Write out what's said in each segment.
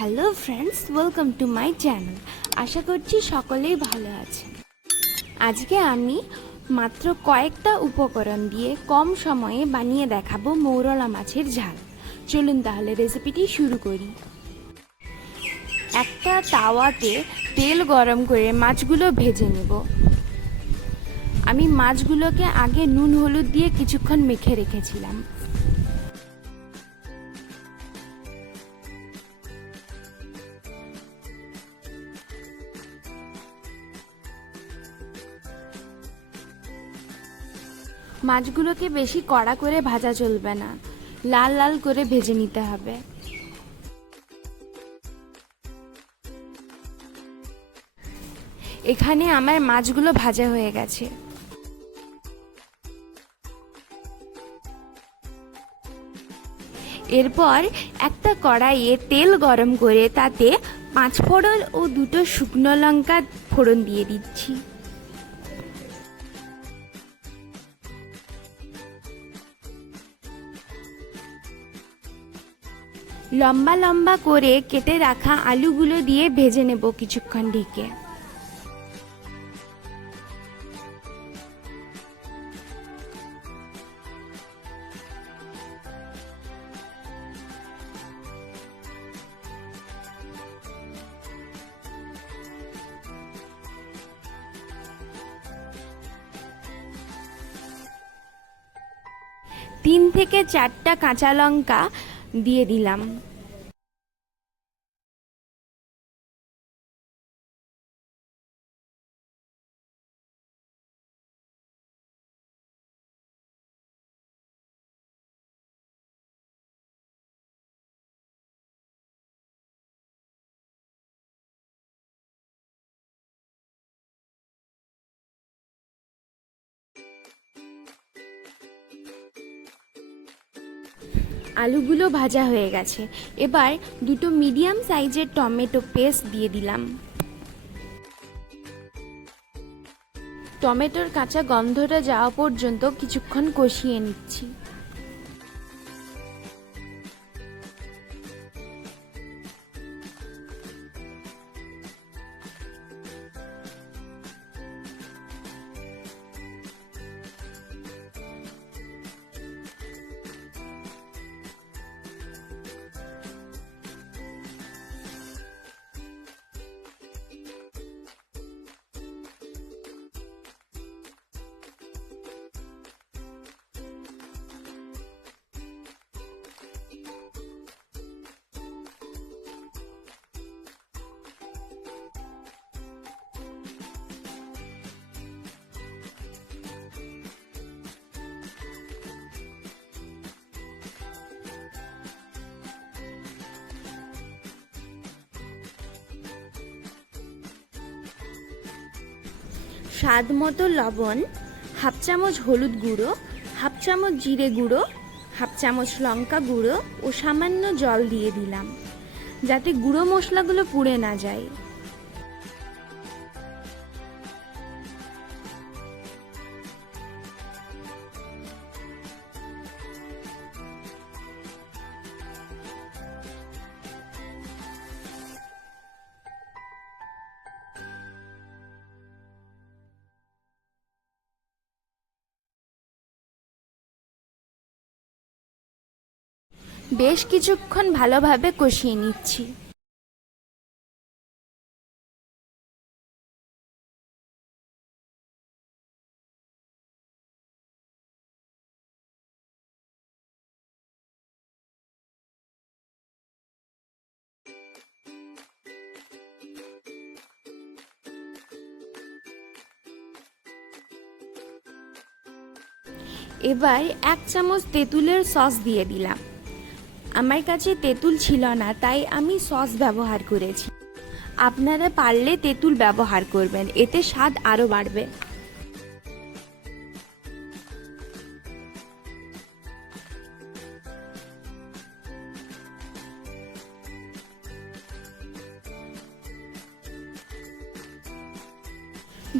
Hello friends, welcome to my channel. আশা করছি সকলেই ভালো আছেন। আজকে আমি মাত্র কয়েকটা উপকরণ দিয়ে কম সময়ে বানিয়ে দেখাবো মৌরলা মাছের ঝাল। চলুন তাহলে রেসিপিটি শুরু করি। একটা তাওয়াতে তেল গরম করে মাছগুলো ভেজে নেব। আমি মাছগুলোকে আগে নুন হলুদ দিয়ে কিছুক্ষণ মেখে রেখেছিলাম। মাছগুলোকে বেশি কড়া করে ভাজা চলবে না, লাল লাল করে ভেজে নিতে হবে। এখানে আমার মাছগুলো ভাজা হয়ে গেছে। এরপর একটা কড়াইয়ে তেল গরম করে তাতে 5 ফোড়ন ও 2টো শুকনো লঙ্কা ফোড়ন দিয়ে দিচ্ছি। লম্বা লম্বা করে কেটে রাখা আলুগুলো দিয়ে ভেজে নেব কিছুক্ষণ ঢেকে। তিন থেকে চারটা কাঁচা লঙ্কা দিয়ে দিলাম। আলুগুলো ভাজা হয়ে গেছে। এবার 2টো মিডিয়াম সাইজের টমেটো পেস্ট দিয়ে দিলাম। টমেটোর কাঁচা গন্ধটা যাওয়া পর্যন্ত কিছুক্ষণ কষিয়ে নিচ্ছি। স্বাদ মতো লবণ, হাফ চামচ হলুদ গুঁড়ো, হাফ চামচ জিরে গুঁড়ো, হাফ চামচ লঙ্কা গুঁড়ো ও সামান্য জল দিয়ে দিলাম, যাতে গুঁড়ো মশলাগুলো পুড়ে না যায়। বেশ কিছুক্ষণ ভালোভাবে কষিয়ে নিচ্ছি। এবার 1 চামচ তেঁতুলের সস দিয়ে দিলাম। আমার কাছে তেঁতুল ছিল না, তাই আমি সস ব্যবহার করেছি। আপনারা পারলে তেঁতুল ব্যবহার করবেন, এতে স্বাদ আরও বাড়বে।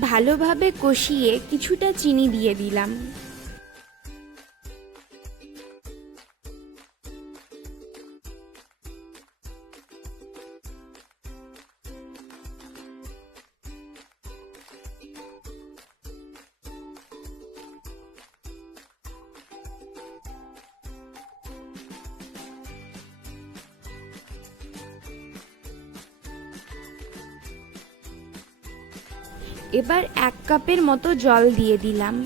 ভালোভাবে কষিয়ে কিছুটা চিনি দিয়ে দিলাম। এবার 1 কাপের মতো জল দিয়ে দিলাম।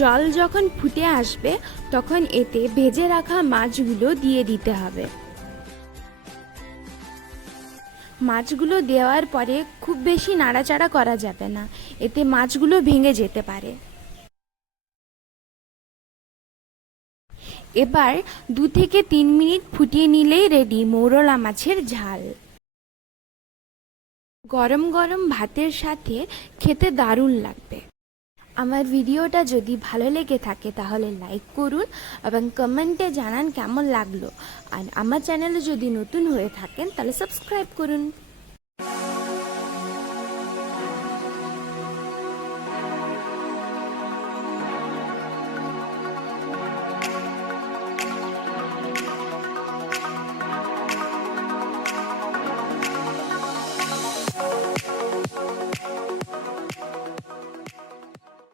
জল যখন ফুটে আসবে তখন এতে ভেজে রাখা মাছগুলো দিয়ে দিতে হবে। মাছগুলো দেওয়ার পরে খুব বেশি নাড়াচাড়া করা যাবে না, এতে মাছগুলো ভেঙে যেতে পারে। এবার 2 থেকে 3 মিনিট ফুটিয়ে নিলেই রেডি মৌরলা মাছের ঝাল। গরম গরম ভাতের সাথে খেতে দারুণ লাগবে। আমার ভিডিওটা যদি ভালো লেগে থাকে তাহলে লাইক করুন এবং কমেন্টে জানান কেমন লাগলো। আর আমার চ্যানেলে যদি নতুন হয়ে থাকেন তাহলে সাবস্ক্রাইব করুন।